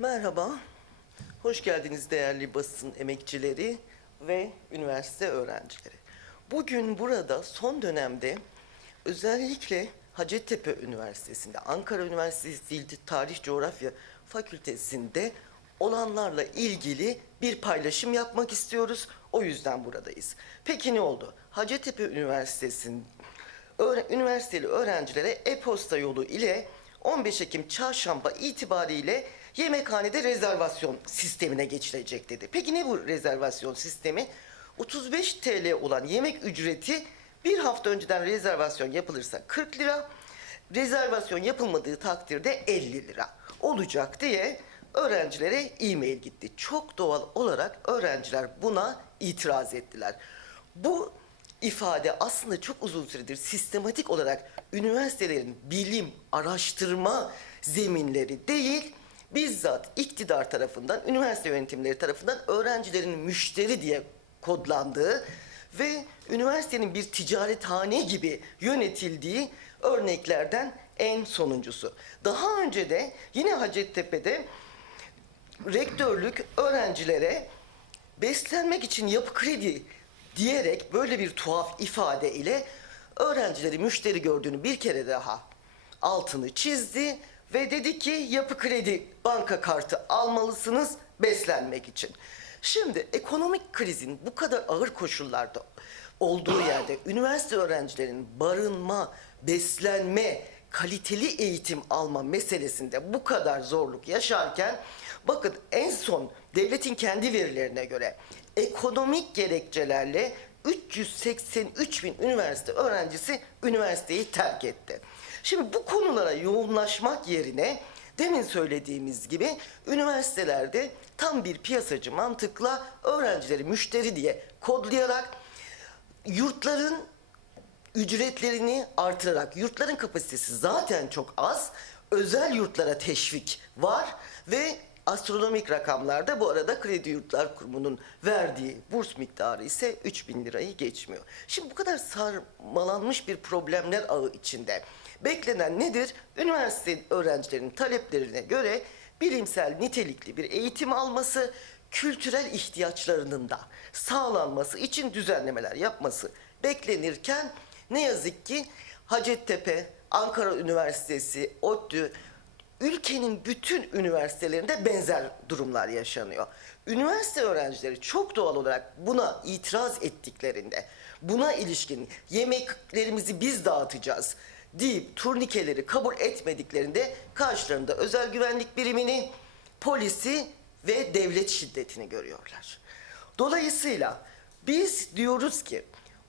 Merhaba, hoş geldiniz değerli basın emekçileri ve üniversite öğrencileri. Bugün burada son dönemde özellikle Hacettepe Üniversitesi'nde, Ankara Üniversitesi Dil, Tarih, Coğrafya Fakültesi'nde olanlarla ilgili bir paylaşım yapmak istiyoruz. O yüzden buradayız. Peki ne oldu? Hacettepe Üniversitesi'nin üniversiteli öğrencilere e-posta yolu ile 15 Ekim çarşamba itibariyle yemekhanede rezervasyon sistemine geçilecek dedi. Peki ne bu rezervasyon sistemi? 35 TL olan yemek ücreti bir hafta önceden rezervasyon yapılırsa 40 lira, rezervasyon yapılmadığı takdirde 50 lira olacak diye öğrencilere e-mail gitti. Çok doğal olarak öğrenciler buna itiraz ettiler. Bu ifade aslında çok uzun süredir sistematik olarak üniversitelerin bilim, araştırma zeminleri değil, bizzat iktidar tarafından, üniversite yönetimleri tarafından öğrencilerin müşteri diye kodlandığı ve üniversitenin bir ticarethane gibi yönetildiği örneklerden en sonuncusu. Daha önce de yine Hacettepe'de rektörlük öğrencilere beslenmek için yapı kredi diyerek böyle bir tuhaf ifade ile öğrencileri müşteri gördüğünü bir kere daha altını çizdi ve dedi ki yapı kredi banka kartı almalısınız beslenmek için. Şimdi ekonomik krizin bu kadar ağır koşullarda olduğu yerde üniversite öğrencilerinin barınma, beslenme, kaliteli eğitim alma meselesinde bu kadar zorluk yaşarken bakın en son devletin kendi verilerine göre ekonomik gerekçelerle 383 bin üniversite öğrencisi üniversiteyi terk etti. Şimdi bu konulara yoğunlaşmak yerine demin söylediğimiz gibi üniversitelerde tam bir piyasacı mantıkla öğrencileri müşteri diye kodlayarak yurtların ücretlerini artırarak yurtların kapasitesi zaten çok az. Özel yurtlara teşvik var ve astronomik rakamlarda bu arada Kredi Yurtlar Kurumu'nun verdiği burs miktarı ise 3000 lirayı geçmiyor. Şimdi bu kadar sarmalanmış bir problemler ağı içinde beklenen nedir? Üniversite öğrencilerinin taleplerine göre bilimsel nitelikli bir eğitim alması, kültürel ihtiyaçlarının da sağlanması için düzenlemeler yapması beklenirken ne yazık ki Hacettepe, Ankara Üniversitesi, ODTÜ, ülkenin bütün üniversitelerinde benzer durumlar yaşanıyor. Üniversite öğrencileri çok doğal olarak buna itiraz ettiklerinde, buna ilişkin yemeklerimizi biz dağıtacağız deyip turnikeleri kabul etmediklerinde karşılarında özel güvenlik birimini, polisi ve devlet şiddetini görüyorlar. Dolayısıyla biz diyoruz ki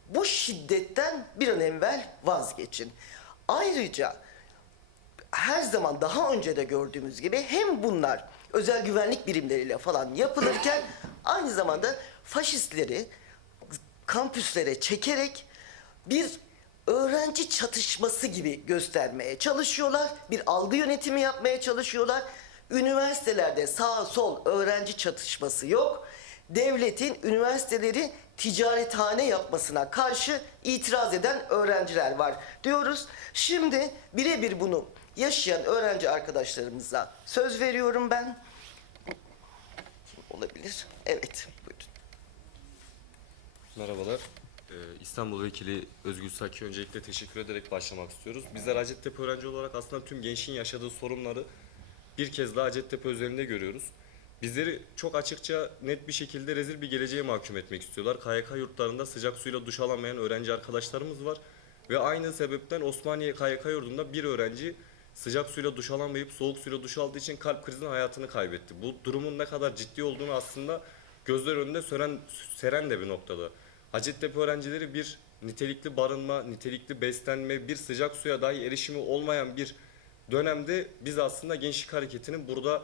bu şiddetten bir an evvel vazgeçin. Ayrıca her zaman daha önce de gördüğümüz gibi hem bunlar özel güvenlik birimleriyle falan yapılırken aynı zamanda faşistleri kampüslere çekerek bir öğrenci çatışması gibi göstermeye çalışıyorlar. Bir algı yönetimi yapmaya çalışıyorlar. Üniversitelerde sağ sol öğrenci çatışması yok. Devletin üniversiteleri ticarethane yapmasına karşı itiraz eden öğrenciler var diyoruz. Şimdi birebir bunu yaşayan öğrenci arkadaşlarımıza söz veriyorum ben. Olabilir? Evet, buyurun. Merhabalar. Ee, İstanbul Vekili Özgür Saki öncelikle teşekkür ederek başlamak istiyoruz. Bizler Hacettepe öğrenci olarak aslında tüm gençliğin yaşadığı sorunları bir kez daha Hacettepe özelinde görüyoruz. Bizleri çok açıkça net bir şekilde rezil bir geleceğe mahkum etmek istiyorlar. KYK yurtlarında sıcak suyla duş alamayan öğrenci arkadaşlarımız var. Ve aynı sebepten Osmaniye KYK yurdunda bir öğrenci sıcak suyla duş alamayıp soğuk suyla duş aldığı için kalp krizine hayatını kaybetti. Bu durumun ne kadar ciddi olduğunu aslında gözler önünde sören, seren de bir noktada. Hacettepe öğrencileri bir nitelikli barınma, nitelikli beslenme, bir sıcak suya dahi erişimi olmayan bir dönemde biz aslında gençlik hareketinin burada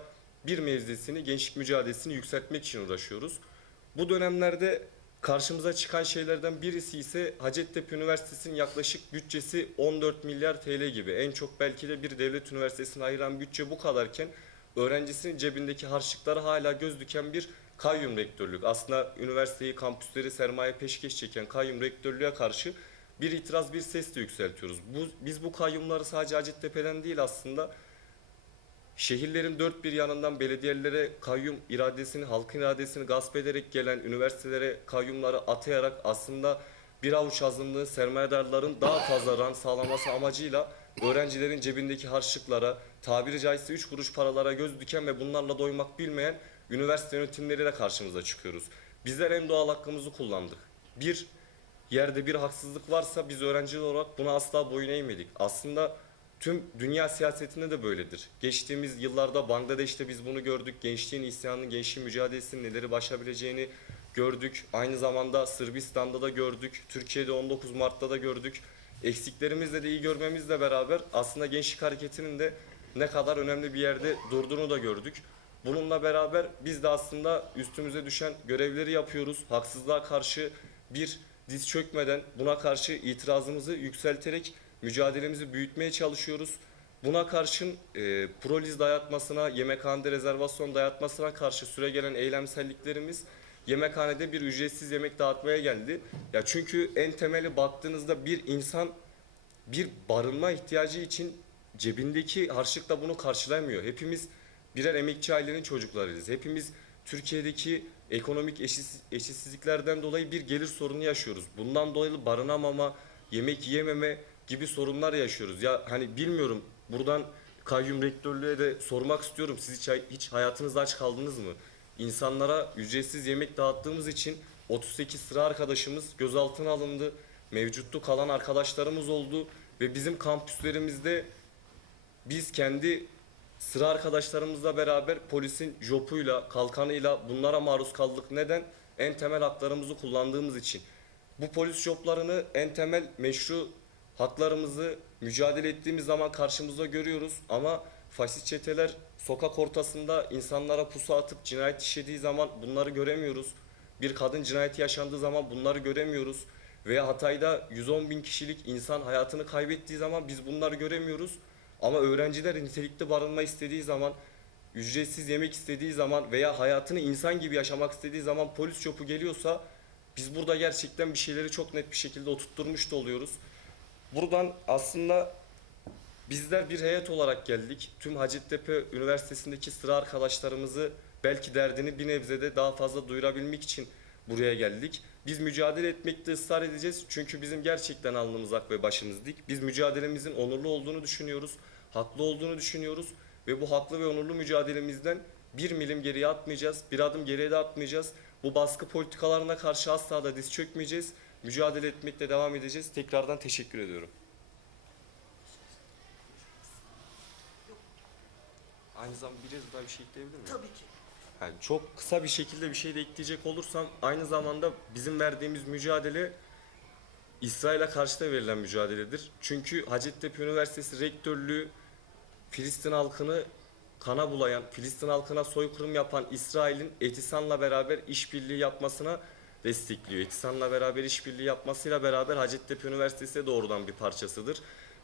bir mevzisini, gençlik mücadelesini yükseltmek için uğraşıyoruz. Bu dönemlerde karşımıza çıkan şeylerden birisi ise Hacettepe Üniversitesi'nin yaklaşık bütçesi 14 milyar TL gibi. En çok belki de bir devlet üniversitesine ayıran bütçe bu kadarken öğrencisinin cebindeki harçlıklara hala göz diken bir kayyum rektörlük. Aslında üniversiteyi, kampüsleri sermaye peşkeş çeken kayyum rektörlüğe karşı bir itiraz, bir ses de yükseltiyoruz. Bu, biz bu kayyumları sadece Hacettepe'den değil aslında şehirlerin dört bir yanından belediyelere kayyum iradesini, halkın iradesini gasp ederek gelen üniversitelere kayyumları atayarak aslında bir avuç azınlığı sermayedarların daha fazla rant sağlaması amacıyla öğrencilerin cebindeki harçlıklara, tabiri caizse üç kuruş paralara göz diken ve bunlarla doymak bilmeyen üniversite yönetimleriyle karşımıza çıkıyoruz. Bizler en doğal hakkımızı kullandık. Bir yerde bir haksızlık varsa biz öğrenciler olarak buna asla boyun eğmedik. Aslında tüm dünya siyasetinde de böyledir. Geçtiğimiz yıllarda Bangladeş'te biz bunu gördük. Gençliğin isyanının, gençliğin mücadelesinin neleri başarabileceğini gördük. Aynı zamanda Sırbistan'da da gördük. Türkiye'de 19 Mart'ta da gördük. Eksiklerimizle de iyi görmemizle beraber aslında gençlik hareketinin de ne kadar önemli bir yerde durduğunu da gördük. Bununla beraber biz de aslında üstümüze düşen görevleri yapıyoruz. Haksızlığa karşı bir diz çökmeden buna karşı itirazımızı yükselterek mücadelemizi büyütmeye çalışıyoruz. Buna karşın e, proliz dayatmasına, yemekhanede rezervasyon dayatmasına karşı süre gelen eylemselliklerimiz yemekhanede bir ücretsiz yemek dağıtmaya geldi. Ya çünkü en temeli baktığınızda bir insan bir barınma ihtiyacı için cebindeki harçlıkla bunu karşılamıyor. Hepimiz birer emekçi ailenin çocuklarıyız. Hepimiz Türkiye'deki ekonomik eşitsiz- eşitsizliklerden dolayı bir gelir sorunu yaşıyoruz. Bundan dolayı barınamama, yemek yiyememe gibi sorunlar yaşıyoruz. Ya hani bilmiyorum buradan kayyum rektörlüğe de sormak istiyorum. Siz hiç, hiç hayatınızda aç kaldınız mı? İnsanlara ücretsiz yemek dağıttığımız için 38 sıra arkadaşımız gözaltına alındı. Mevcuttu kalan arkadaşlarımız oldu ve bizim kampüslerimizde biz kendi sıra arkadaşlarımızla beraber polisin jopuyla, kalkanıyla bunlara maruz kaldık. Neden? En temel haklarımızı kullandığımız için. Bu polis joplarını en temel meşru haklarımızı mücadele ettiğimiz zaman karşımızda görüyoruz ama faşist çeteler sokak ortasında insanlara pusu atıp cinayet işlediği zaman bunları göremiyoruz. Bir kadın cinayeti yaşandığı zaman bunları göremiyoruz. Veya Hatay'da 110 bin kişilik insan hayatını kaybettiği zaman biz bunları göremiyoruz. Ama öğrenciler nitelikli barınma istediği zaman, ücretsiz yemek istediği zaman veya hayatını insan gibi yaşamak istediği zaman polis çopu geliyorsa biz burada gerçekten bir şeyleri çok net bir şekilde oturtturmuş da oluyoruz. Buradan aslında bizler bir heyet olarak geldik. Tüm Hacettepe Üniversitesi'ndeki sıra arkadaşlarımızı belki derdini bir nebzede daha fazla duyurabilmek için buraya geldik. Biz mücadele etmekte ısrar edeceğiz. Çünkü bizim gerçekten alnımız ak ve başımız dik. Biz mücadelemizin onurlu olduğunu düşünüyoruz. Haklı olduğunu düşünüyoruz. Ve bu haklı ve onurlu mücadelemizden bir milim geriye atmayacağız. Bir adım geriye de atmayacağız. Bu baskı politikalarına karşı asla da diz çökmeyeceğiz. Mücadele etmekte devam edeceğiz. Tekrardan teşekkür ediyorum. Aynı zamanda biraz daha bir şey ekleyebilir miyim? Tabii ki. Yani çok kısa bir şekilde bir şey de ekleyecek olursam aynı zamanda bizim verdiğimiz mücadele İsrail'e karşı da verilen mücadeledir. Çünkü Hacettepe Üniversitesi Rektörlüğü Filistin halkını kana bulayan, Filistin halkına soykırım yapan İsrail'in Etisan'la beraber işbirliği yapmasına destekliyor. Etisan'la beraber işbirliği yapmasıyla beraber Hacettepe Üniversitesi doğrudan bir parçasıdır.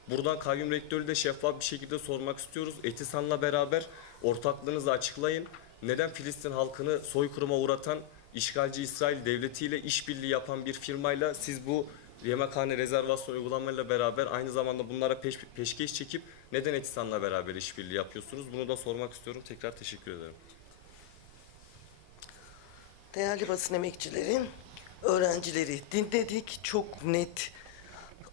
Buradan kayyum rektörü de şeffaf bir şekilde sormak istiyoruz. Etisan'la beraber ortaklığınızı açıklayın. Neden Filistin halkını soykırıma uğratan işgalci İsrail devletiyle işbirliği yapan bir firmayla siz bu yemekhane rezervasyon uygulamayla beraber aynı zamanda bunlara peş, peşkeş çekip neden Etisan'la beraber işbirliği yapıyorsunuz? Bunu da sormak istiyorum. Tekrar teşekkür ederim. Değerli basın emekçileri, öğrencileri dinledik. Çok net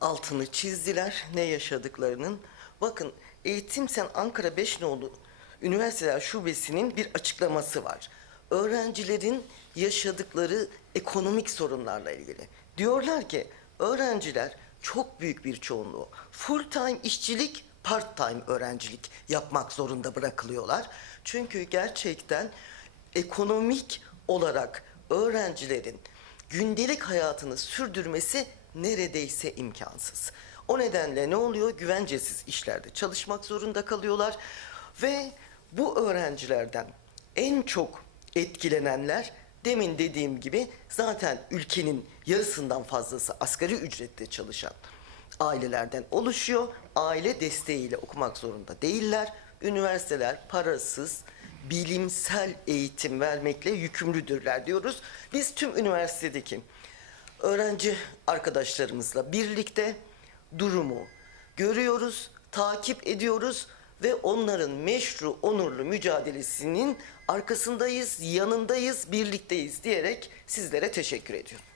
altını çizdiler ne yaşadıklarının. Bakın Eğitim Sen Ankara Beşnoğlu Üniversiteler Şubesi'nin bir açıklaması var. Öğrencilerin yaşadıkları ekonomik sorunlarla ilgili. Diyorlar ki öğrenciler çok büyük bir çoğunluğu full time işçilik, part time öğrencilik yapmak zorunda bırakılıyorlar. Çünkü gerçekten ekonomik olarak öğrencilerin gündelik hayatını sürdürmesi neredeyse imkansız. O nedenle ne oluyor? Güvencesiz işlerde çalışmak zorunda kalıyorlar ve bu öğrencilerden en çok etkilenenler demin dediğim gibi zaten ülkenin yarısından fazlası asgari ücretle çalışan ailelerden oluşuyor. Aile desteğiyle okumak zorunda değiller. Üniversiteler parasız bilimsel eğitim vermekle yükümlüdürler diyoruz. Biz tüm üniversitedeki öğrenci arkadaşlarımızla birlikte durumu görüyoruz, takip ediyoruz ve onların meşru, onurlu mücadelesinin arkasındayız, yanındayız, birlikteyiz diyerek sizlere teşekkür ediyorum.